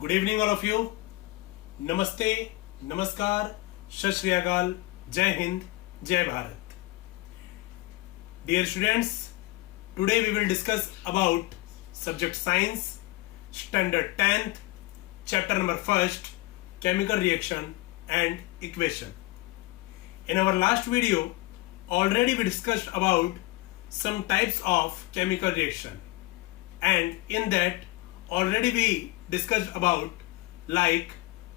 Good evening all of you. नमस्ते, नमस्कार, सत श्री अकाल, जय हिंद, जय Bharat. Dear students, today we will discuss about subject science, standard 10th, chapter number 1st, chemical reaction and equation. In our last video, already we discussed about some types of chemical reaction, and in that already we discussed about like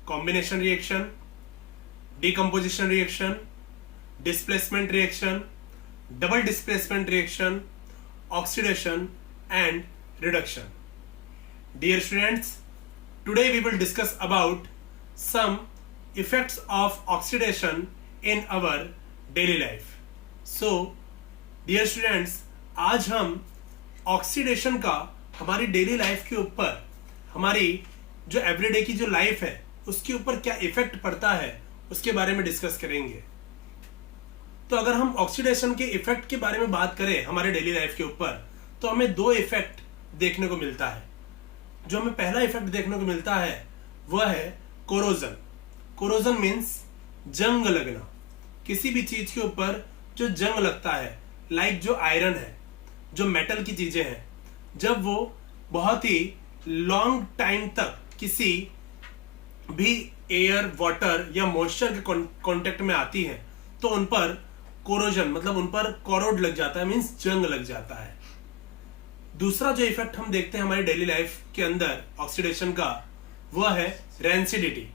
combination reaction, decomposition reaction, displacement reaction, double displacement reaction, oxidation and reduction. Dear students, today we will discuss about some effects of oxidation in our daily life. So dear students, आज हम oxidation का हमारी daily life के ऊपर, हमारी जो everyday की जो लाइफ है उसके ऊपर क्या इफेक्ट पड़ता है उसके बारे में डिस्कस करेंगे। तो अगर हम ऑक्सीडेशन के इफेक्ट के बारे में बात करें हमारे डेली लाइफ के ऊपर, तो हमें दो इफेक्ट देखने को मिलता है। जो हमें पहला इफेक्ट देखने को मिलता है वह है कोरोजन। कोरोजन मीन्स जंग लगना। किसी भी चीज के ऊपर जो जंग लगता है, लाइक जो आयरन है, जो मेटल की चीजें हैं, जब वो बहुत ही लॉन्ग टाइम तक किसी भी एयर, वाटर या मॉइस्चर के कांटेक्ट में आती हैं तो उन पर कोरोजन मतलब उन पर कोरोड लग जाता है, मीन्स जंग लग जाता है। दूसरा जो इफेक्ट हम देखते हैं हमारी डेली लाइफ के अंदर ऑक्सीडेशन का, वह है रेंसिडिटी।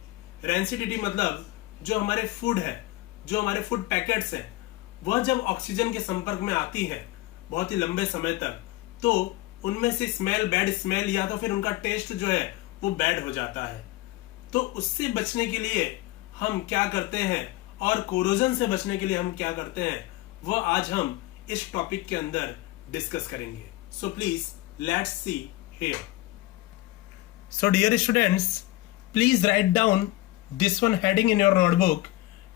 रेंसिडिटी मतलब जो हमारे फूड है, जो हमारे फूड पैकेट्स हैं, वह जब ऑक्सीजन के संपर्क में आती है बहुत ही लंबे समय तक, तो उनमें से स्मेल, बैड स्मेल या तो फिर उनका टेस्ट जो है वो बैड हो जाता है। तो उससे बचने के लिए हम क्या करते हैं और कोरोजन से बचने के लिए हम क्या करते हैं, वो आज हम इस टॉपिक के अंदर डिस्कस करेंगे। So please let's see here. So dear students, please write down this one heading in your notebook,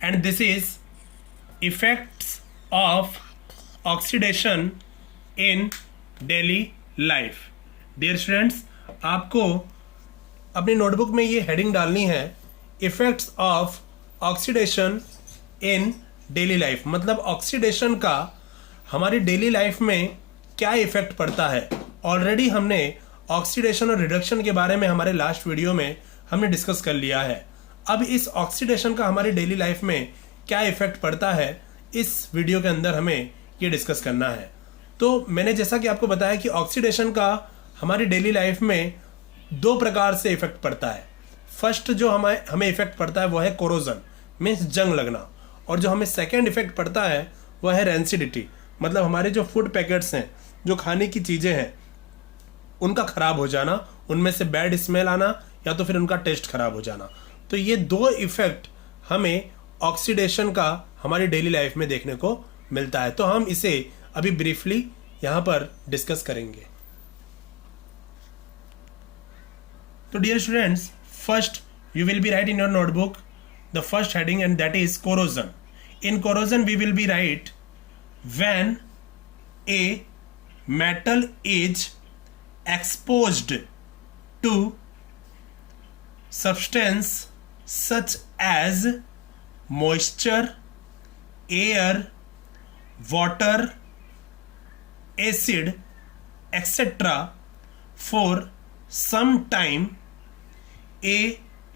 and this is effects of oxidation in daily life. Dear students, आपको अपनी नोटबुक में ये heading डालनी है, effects of oxidation in daily life. मतलब oxidation का हमारी daily life में क्या इफेक्ट पड़ता है। ऑलरेडी हमने ऑक्सीडेशन और रिडक्शन के बारे में हमारे लास्ट वीडियो में हमने डिस्कस कर लिया है। अब इस ऑक्सीडेशन का हमारी डेली लाइफ में क्या इफेक्ट पड़ता है, इस वीडियो के अंदर हमें ये डिस्कस करना है। तो मैंने जैसा कि आपको बताया कि ऑक्सीडेशन का हमारी डेली लाइफ में दो प्रकार से इफेक्ट पड़ता है। फर्स्ट जो हमें इफेक्ट पड़ता है वो है कोरोजन, मीन्स जंग लगना। और जो हमें सेकेंड इफेक्ट पड़ता है वह है रेंसिडिटी, मतलब हमारे जो फूड पैकेट्स हैं, जो खाने की चीज़ें हैं, उनका खराब हो जाना, उनमें से बैड स्मेल आना या तो फिर उनका टेस्ट खराब हो जाना। तो ये दो इफेक्ट हमें ऑक्सीडेशन का हमारी डेली लाइफ में देखने को मिलता है। तो हम इसे अभी ब्रीफली यहां पर डिस्कस करेंगे। तो dear students, first you will be write in your notebook the first heading, and that is corrosion. In corrosion we will be write when a metal is exposed to substance such as moisture, air, water, acid, etc. for some time, a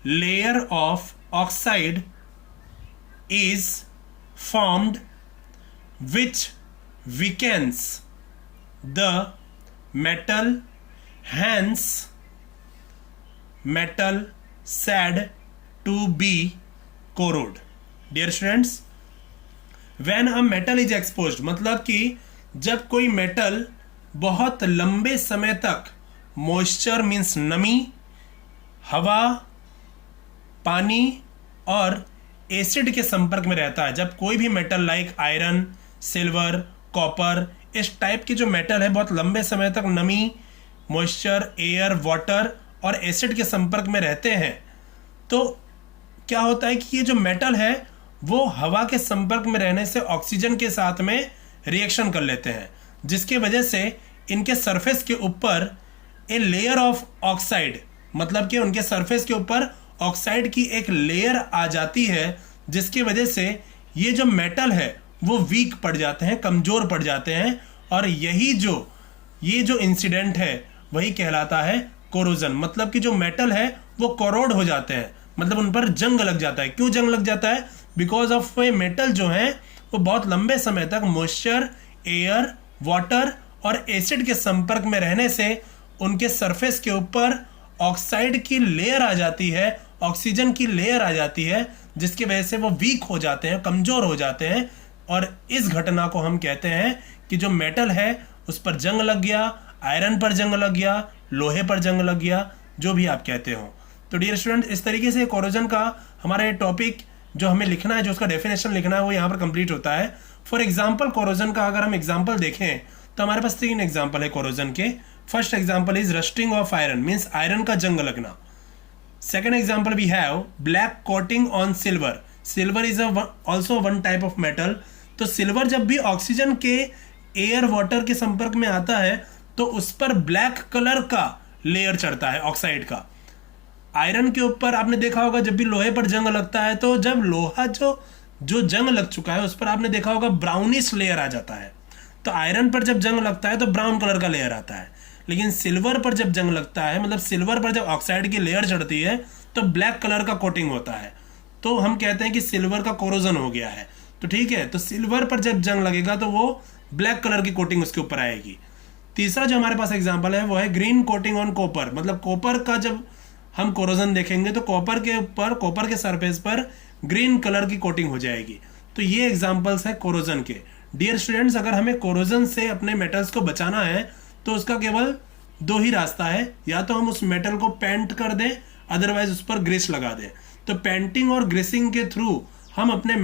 layer of oxide is formed which weakens the metal, hence metal said to be corrode. Dear students, when a metal is exposed, मतलब कि जब कोई metal बहुत लंबे समय तक moisture means नमी, हवा, पानी और एसिड के संपर्क में रहता है। जब कोई भी metal like iron, silver, copper, इस टाइप की जो मेटल है बहुत लंबे समय तक नमी, मॉइस्चर, एयर, वाटर और एसिड के संपर्क में रहते हैं, तो क्या होता है कि ये जो मेटल है वो हवा के संपर्क में रहने से ऑक्सीजन के साथ में रिएक्शन कर लेते हैं, जिसकी वजह से इनके सरफेस के ऊपर ए लेयर ऑफ ऑक्साइड मतलब कि उनके सरफेस के ऊपर ऑक्साइड की एक लेयर आ जाती है, जिसकी वजह से ये जो मेटल है वो वीक पड़ जाते हैं, कमजोर पड़ जाते हैं, और ये जो इंसिडेंट है वही कहलाता है कोरोजन। मतलब कि जो मेटल है वो कोरोड हो जाते हैं, मतलब उन पर जंग लग जाता है। क्यों जंग लग जाता है? बिकॉज ऑफ वे मेटल जो है वो बहुत लंबे समय तक मॉइस्चर, एयर, वाटर और एसिड के संपर्क में रहने से उनके सरफेस के ऊपर ऑक्साइड की लेयर आ जाती है, ऑक्सीजन की लेयर आ जाती है, जिसकी वजह से वो वीक हो जाते हैं, कमजोर हो जाते हैं। और इस घटना को हम कहते हैं कि जो मेटल है उस पर जंग लग गया, आयरन पर जंग लग गया, लोहे पर जंग लग गया, जो भी आप कहते हो। तो डियर स्टूडेंट, इस तरीके से कोरोजन का हमारा ये टॉपिक जो हमें लिखना है, जो उसका डेफिनेशन लिखना है, वो यहाँ पर कंप्लीट होता है। फॉर एग्जाम्पल कोरोजन का अगर हम एग्जाम्पल देखें तो हमारे पास 3 एग्जाम्पल है कोरोजन के। First example is rusting of iron, means iron का जंग लगना। Second example we have black coating on silver. Silver is also one type of metal. तो सिल्वर जब भी ऑक्सीजन के एयर वाटर के संपर्क में आता है तो उस पर ब्लैक कलर का लेयर चढ़ता है ऑक्साइड का। आयरन के ऊपर आपने देखा होगा जब भी लोहे पर जंग लगता है तो जब लोहा जो जंग लग चुका है उस पर आपने देखा होगा ब्राउनिश लेयर आ जाता है। तो आयरन पर जब जंग लगता है तो ब्राउन कलर का लेयर आता है, लेकिन सिल्वर पर जब जंग लगता है, मतलब सिल्वर पर जब ऑक्साइड की लेयर चढ़ती है तो ब्लैक कलर का कोटिंग होता है। तो हम कहते हैं कि सिल्वर का कोरोजन हो गया है। तो ठीक है, तो सिल्वर पर जब जंग लगेगा तो वो ब्लैक कलर की कोटिंग उसके ऊपर आएगी। तीसरा जो हमारे पास एग्जांपल है वो है ग्रीन कोटिंग ऑन कॉपर। मतलब कॉपर का जब हम कोरोजन देखेंगे तो कॉपर के ऊपर, कॉपर के सरफेस पर ग्रीन कलर की कोटिंग हो जाएगी। तो ये एग्जांपल्स है कोरोजन के। डियर स्टूडेंट्स, अगर हमें कोरोजन से अपने मेटल्स को बचाना है तो उसका केवल 2 ही रास्ता है, या तो हम उस मेटल को पेंट कर दें, अदरवाइज उस पर ग्रीस लगा दें। तो पेंटिंग और ग्रीसिंग के थ्रू हम अपने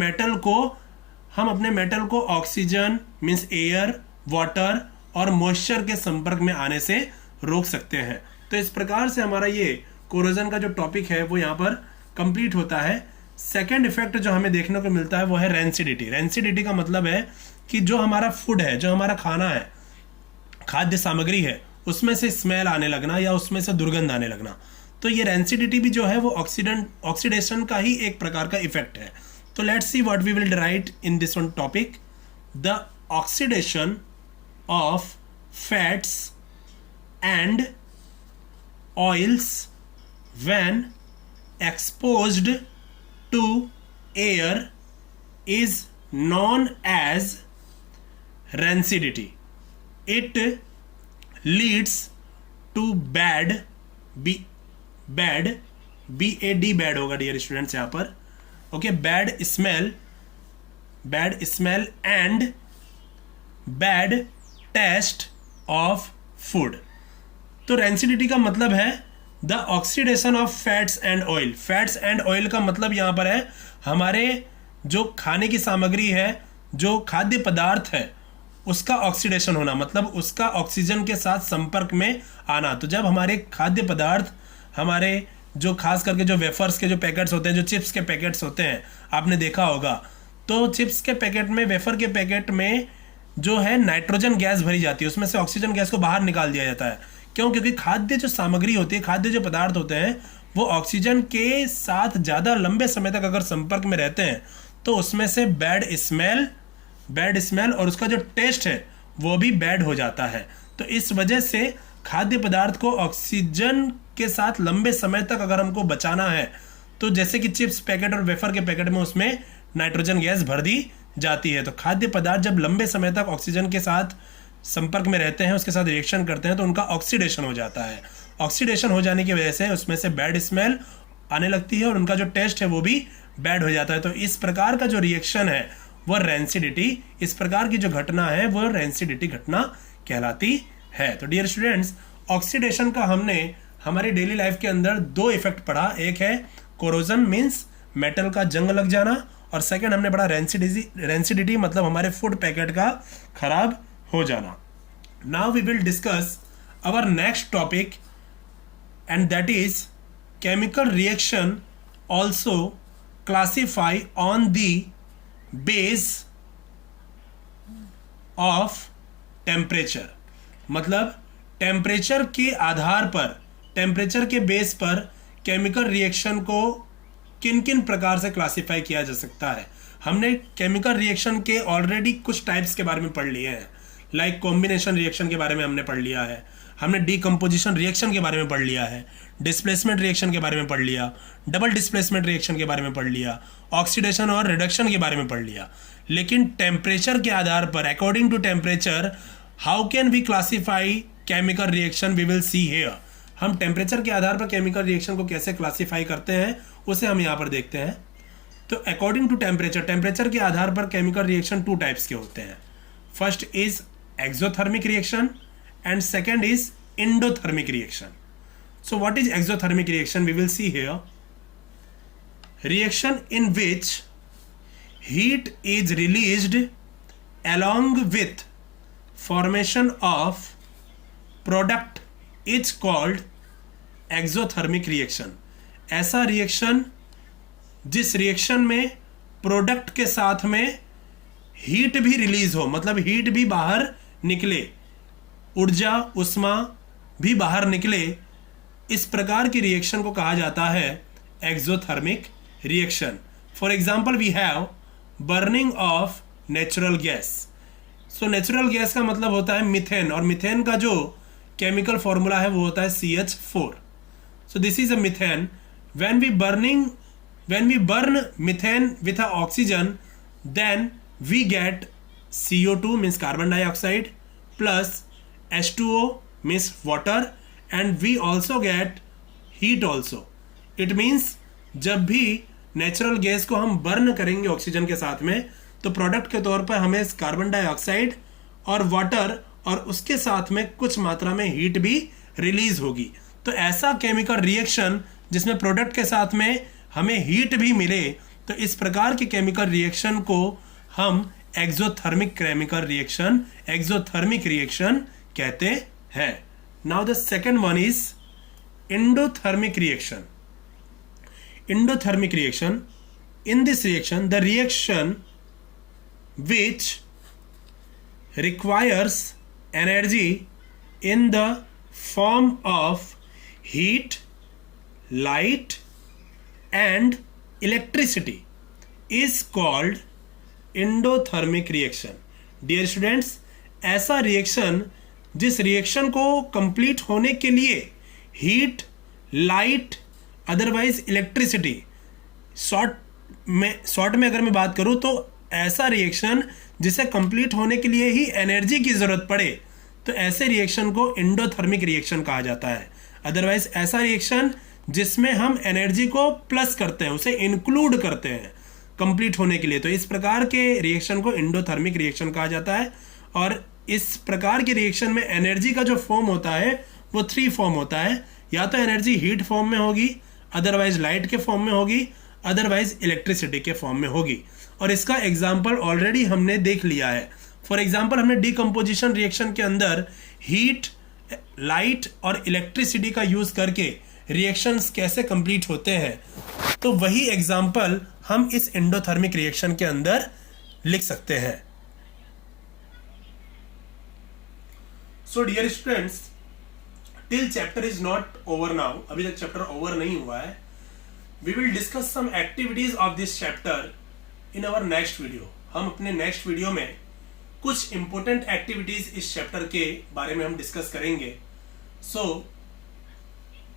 मेटल को ऑक्सीजन मीन्स एयर, वाटर और मॉइस्चर के संपर्क में आने से रोक सकते हैं। तो इस प्रकार से हमारा ये कोरोजन का जो टॉपिक है वो यहाँ पर कंप्लीट होता है। सेकेंड इफेक्ट जो हमें देखने को मिलता है वो है रेंसिडिटी। रेंसिडिटी का मतलब है कि जो हमारा फूड है, जो हमारा खाना है, खाद्य सामग्री है, उसमें से स्मेल आने लगना या उसमें से दुर्गंध आने लगना। तो ये रेंसिडिटी भी जो है वो ऑक्सीडेशन का ही एक प्रकार का इफेक्ट है। तो let's see what we will write in this one topic. The oxidation of fats and oils when exposed to air is known as rancidity. It leads to bad होगा डियर स्टूडेंट्स यहाँ पर, okay, bad smell and bad taste of food. तो rancidity का मतलब है the oxidation of fats and oil. Fats and oil का मतलब यहाँ पर है हमारे जो खाने की सामग्री है, जो खाद्य पदार्थ है, उसका ऑक्सीडेशन होना, मतलब उसका ऑक्सीजन के साथ संपर्क में आना। तो जब हमारे खाद्य पदार्थ, हमारे जो खास करके जो वेफर्स के जो पैकेट्स होते हैं, जो चिप्स के पैकेट्स होते हैं, आपने देखा होगा, तो चिप्स के पैकेट में, वेफर के पैकेट में जो है नाइट्रोजन गैस भरी जाती है, उसमें से ऑक्सीजन गैस को बाहर निकाल दिया जाता है। क्यों? क्योंकि खाद्य जो सामग्री होती है, खाद्य जो पदार्थ होते हैं, वो ऑक्सीजन के साथ ज़्यादा लंबे समय तक अगर संपर्क में रहते हैं तो उसमें से बैड स्मेल और उसका जो टेस्ट है वो भी बैड हो जाता है। तो इस वजह से खाद्य पदार्थ को ऑक्सीजन के साथ लंबे समय तक अगर हमको बचाना है तो जैसे कि चिप्स पैकेट और वेफर के पैकेट में उसमें नाइट्रोजन गैस भर दी जाती है। तो खाद्य पदार्थ जब लंबे समय तक ऑक्सीजन के साथ संपर्क में रहते हैं, उसके साथ रिएक्शन करते हैं, तो उनका ऑक्सीडेशन हो जाता है। ऑक्सीडेशन हो जाने की वजह से उसमें से बैड स्मेल आने लगती है और उनका जो टेस्ट है वो भी बैड हो जाता है। तो इस प्रकार का जो रिएक्शन है वो रेंसिडिटी, इस प्रकार की जो घटना है वो रेंसिडिटी घटना कहलाती है। तो डियर स्टूडेंट्स, ऑक्सीडेशन का हमने हमारी डेली लाइफ के अंदर 2 इफेक्ट पढ़ा। एक है कोरोजन मीन्स मेटल का जंग लग जाना, और सेकेंड हमने पढ़ा रेंसिडिटी मतलब हमारे फूड पैकेट का खराब हो जाना। Now we will discuss our next topic and that is chemical reaction also classify on the base of temperature. मतलब टेम्परेचर के आधार पर, टेम्परेचर के बेस पर केमिकल रिएक्शन को किन किन प्रकार से क्लासिफाई किया जा सकता है। हमने केमिकल रिएक्शन के ऑलरेडी कुछ टाइप्स के बारे में पढ़ लिए हैं, लाइक कॉम्बिनेशन रिएक्शन के बारे में हमने पढ़ लिया है, हमने डीकम्पोजिशन रिएक्शन के बारे में पढ़ लिया है, डिस्प्लेसमेंट रिएक्शन के बारे में पढ़ लिया, डबल डिस्प्लेसमेंट रिएक्शन के बारे में पढ़ लिया, ऑक्सीडेशन और रिडक्शन के बारे में पढ़ लिया। लेकिन टेम्परेचर के आधार पर, according to temperature, how can we classify chemical reaction, we will see here. हम टेम्परेचर के आधार पर केमिकल रिएक्शन को कैसे क्लासीफाई करते हैं उसे हम यहाँ पर देखते हैं। तो अकॉर्डिंग टू टेम्परेचर, टेम्परेचर के आधार पर केमिकल रिएक्शन 2 टाइप्स के होते हैं। First is exothermic reaction and second is endothermic reaction. So what is exothermic reaction? We will see here. Reaction in which heat is released along with formation of product is called exothermic reaction. ऐसा reaction जिस reaction में product के साथ में heat भी release हो, मतलब heat भी बाहर निकले, ऊर्जा उष्मा भी बाहर निकले, इस प्रकार की रिएक्शन को कहा जाता है exothermic reaction. For example we have burning of natural gas. So natural gas का मतलब होता है मीथेन, और मीथेन का जो केमिकल फॉर्मूला है वो होता है CH4। So this is a methane. When we burn methane with a oxygen, then we get CO2 means carbon dioxide plus H2O means water, and we also get heat also. It means जब भी natural gas को हम burn करेंगे oxygen के साथ में, तो product के तौर पर हमें कार्बन डाइऑक्साइड और वाटर और उसके साथ में कुछ मात्रा में हीट भी रिलीज होगी। तो ऐसा केमिकल रिएक्शन जिसमें प्रोडक्ट के साथ में हमें हीट भी मिले, तो इस प्रकार के केमिकल रिएक्शन को हम exothermic chemical reaction, exothermic reaction कहते हैं। Now the second one is endothermic reaction. Endothermic reaction. In this reaction, the reaction which requires energy in the form of heat, light and electricity is called endothermic reaction. Dear students, ऐसा reaction जिस reaction को complete होने के लिए heat, light, otherwise electricity, short में अगर मैं बात करूं तो ऐसा रिएक्शन जिसे कंप्लीट होने के लिए ही एनर्जी की ज़रूरत पड़े, तो ऐसे रिएक्शन को एंडोथर्मिक रिएक्शन कहा जाता है। अदरवाइज ऐसा रिएक्शन जिसमें हम एनर्जी को प्लस करते हैं, उसे इंक्लूड करते हैं कंप्लीट होने के लिए, तो इस प्रकार के रिएक्शन को एंडोथर्मिक रिएक्शन कहा जाता है। और इस प्रकार के रिएक्शन में एनर्जी का जो फॉर्म होता है वो 3 फॉर्म होता है। या तो एनर्जी हीट फॉर्म में होगी, अदरवाइज लाइट के फॉर्म में होगी, अदरवाइज इलेक्ट्रिसिटी के फॉर्म में होगी। और इसका एग्जाम्पल ऑलरेडी हमने देख लिया है। फॉर एग्जाम्पल हमने डीकम्पोजिशन रिएक्शन के अंदर हीट, लाइट और इलेक्ट्रिसिटी का यूज करके रिएक्शंस कैसे कंप्लीट होते हैं, तो वही एग्जाम्पल हम इस एंडोथर्मिक रिएक्शन के अंदर लिख सकते हैं। So dear students, till chapter is not over now, अभी तक चैप्टर ओवर नहीं हुआ है, we will discuss some activities of this chapter in our next video. हम अपने नेक्स्ट वीडियो में कुछ इंपॉर्टेंट एक्टिविटीज इस चैप्टर के बारे में हम डिस्कस करेंगे। So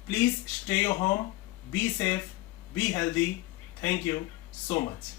please stay your home, be safe, be healthy. Thank you so much.